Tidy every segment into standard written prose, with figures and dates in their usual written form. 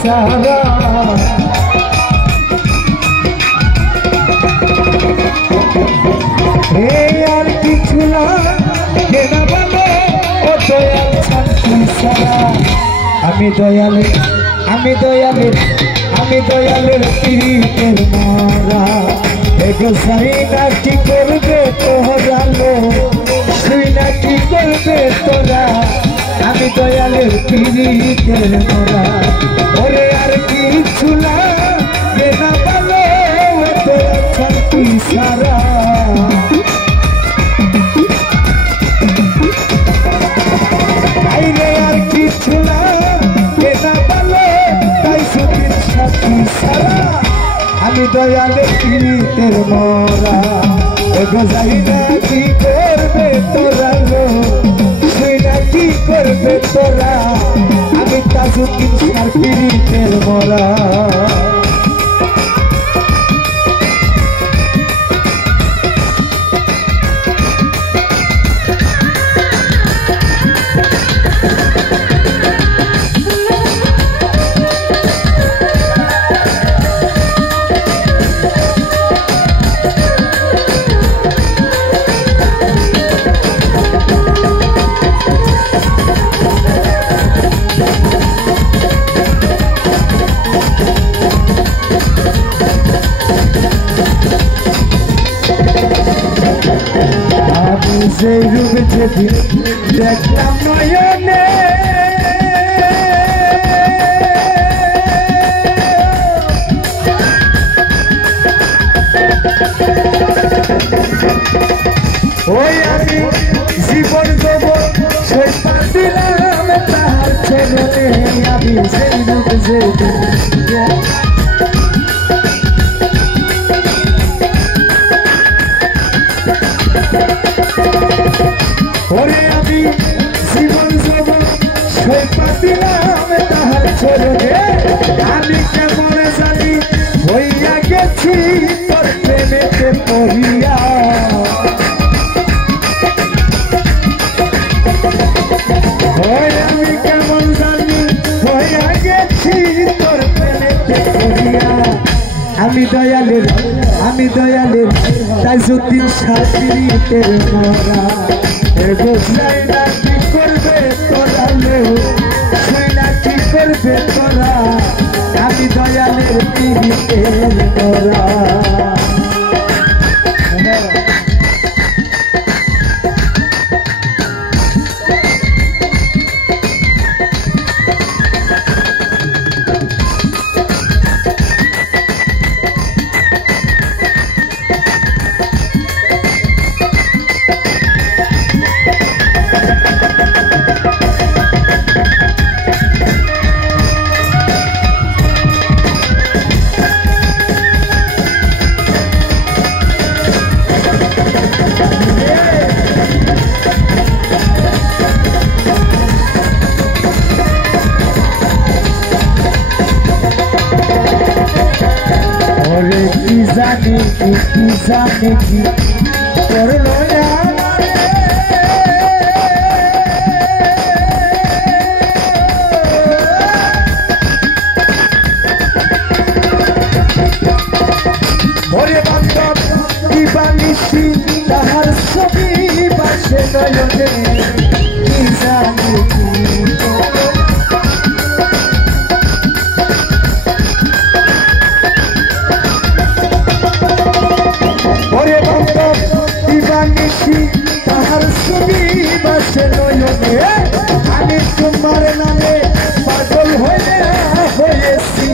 সারা আর কিছু না কেনা বলে ও দয়াল শান্তি সারা আমি দয়ালের আমি দয়ালের আমি দয়ালের পীড়িতের মারা এগো সাইনা কি করবে তোরা লো সুইনা কি করবে তোরা আমি দয়ালের পীড়িতের মারা ওরে আর কিছু না কেনা বলে ও দয়াল শান্তি সারা আর কিছু না কেনা বলে তাই সুখের সাথী সারা আমি দয়ালের পীড়িতের মরা এগো যাই না কি করবে তোরা গো সেটা কি করবে তোরা আমি তাজুদ্দিন শাহর পীড়িতের মরা সেই রূপ যেদিন দেখলাম নয়নে ওই আমি জীবন দেব সেই পাতিলাম তাহার ছেলে আমি সেই রূপ যেদিন ওরে আমি জীবন যাব সেই পাতিলাম তাহার ছেলে আমি কেমন জানি হইয়া গেছি তোর প্রেমেতে পড়িয়া আমি কেমন জানি হইয়া গেছি তোর প্রেমেতে পড়িয়া আমি দয়ালের তাজুদ্দিন শাহর পীড়িতের মরা এগো যাই না কি করবে তোরা লো সেটা কি করবে তোরা আমি দয়ালের পীড়িতের মরা জানে কি করলো ওরে বান্ধব কি বানিসি তাহার ছবি বাসে নয়নে কি জানে কি তাহার ছবি বাসে নয়নে আমি তোমার নামে পাগল হয়েছি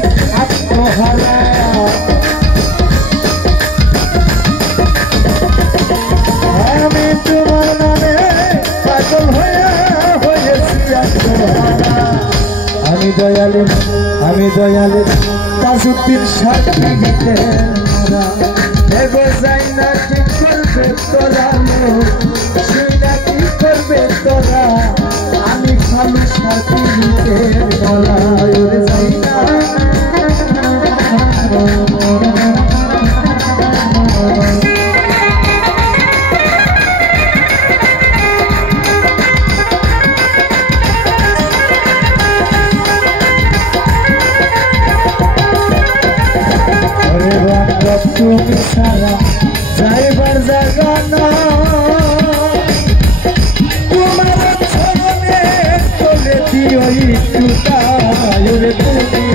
আত্মহারা আমি তোমার নামে পাগল হয়েছি আত্মহারা আমি দয়ালের তাজুদ্দিন শাহর পীড়িতের মরা এগো যাই না কি করবে তোরা সেটা কি করবে তোরা আমি খালু শাহর পীড়িতের মরা যাই না তুমি সারা যাইবার জায়গা না তোমার চরণে তোলে দিও একটু তাই রে তুমি